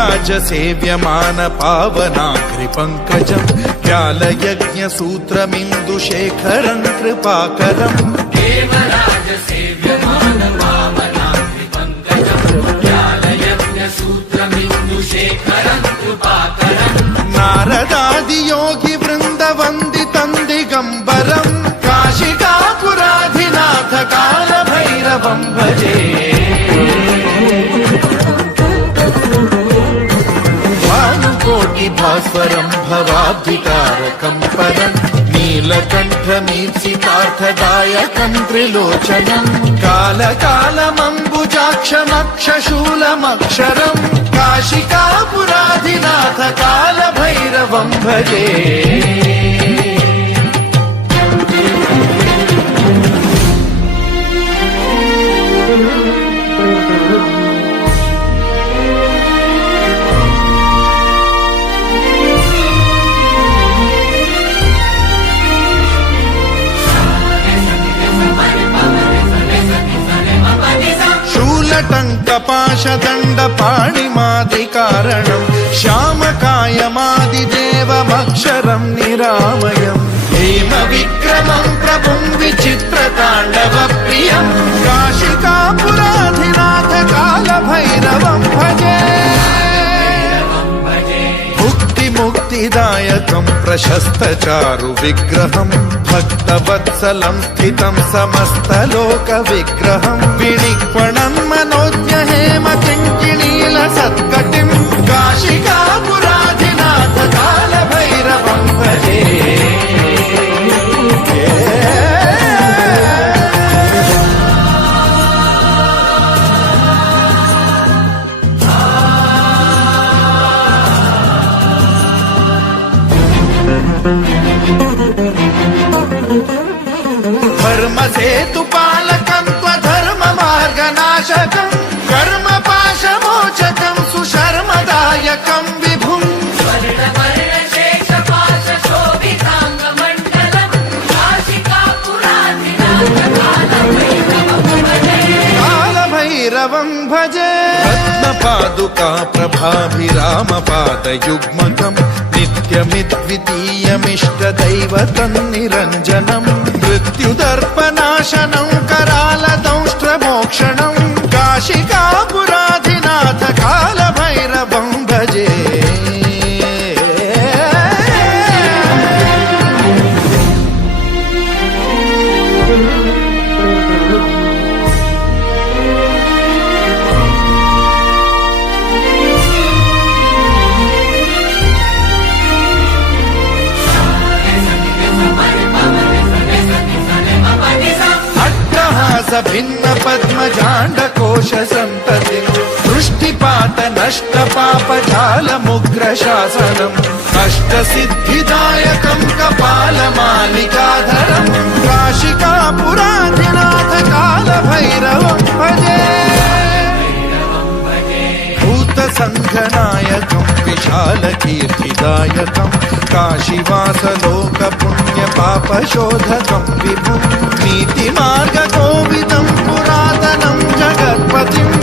देवराजसेव्यमान पावनाग्रिपङ्कजम् व्यालयज्ञसूत्रमिन्दुशेखरम् कृपाकरम् देवराजसेव्यमान पावनाग्रिपङ्कजम् व्यालयज्ञसूत्रमिन्दुशेखरम् कृपाकरम् नारदादियोगिवृन्दवन्दितम् दिगम्बरम् काशिकापुराधिनाथ कालभैरवम् भजे भास्वरम् भवाब्धितारकम् परम् नीलकण्ठमीप्सितार्थदायकम् त्रिलोचनम् कालकालमम्बुजाक्षमक्षशूलमक्षरम् काशिकापुराधिनाथ कालभैरवम् भजे टङ्कपाशदण्डपाणिमादिकारणम् श्यामकायमादिदेवमक्षरम् निरामयम् हेमविक्रमम् प्रभुम् विचित्रताण्डवप्रियम् काशिकापुराधिनाथ कालभैरवम् भजे मुक्तिदायकम् प्रशस्तचारु विग्रहम् भक्तवत्सलम् स्थितम् समस्तलोकविग्रहम् विनिक्वणम् मनोज्ञ हेम किङ्किणील सत्कटिम् काशिकापुराधिनाथ कालभैरवम् भजे धर्मसेतुपालकम् त्वधर्ममार्गनाशकम् कर्मपाशमोचकम् सुशर्मदायकम् विभुम् कालभैरवम् भजे रत्नपादुका प्रभाभिरामपादयुग्मकम् नित्यमिद्वितीयमिष्टदैवतम् निरञ्जनम् मृत्युदर्पनाशनम् करालदंष्ट्रमोक्षणम् काशिकापुराधिनाथ कालभैरवम् भजे भिन्न पद्मजाण्डकोश सन्ततिम् दृष्टिपात नष्ट पापजालमुग्र शासनम् अष्टसिद्धिदायकम् कपालमालिकाधरम् काशिकापुराधिनाथ कालभैरवम् भजे भूतसङ्घनायकम् विशालकीर्तिदायकम् काशीवासलोकपुण्यपापशोधकम् विभुम् नीतिमार्गकोविदम् पुरातनम् जगत्पतिम्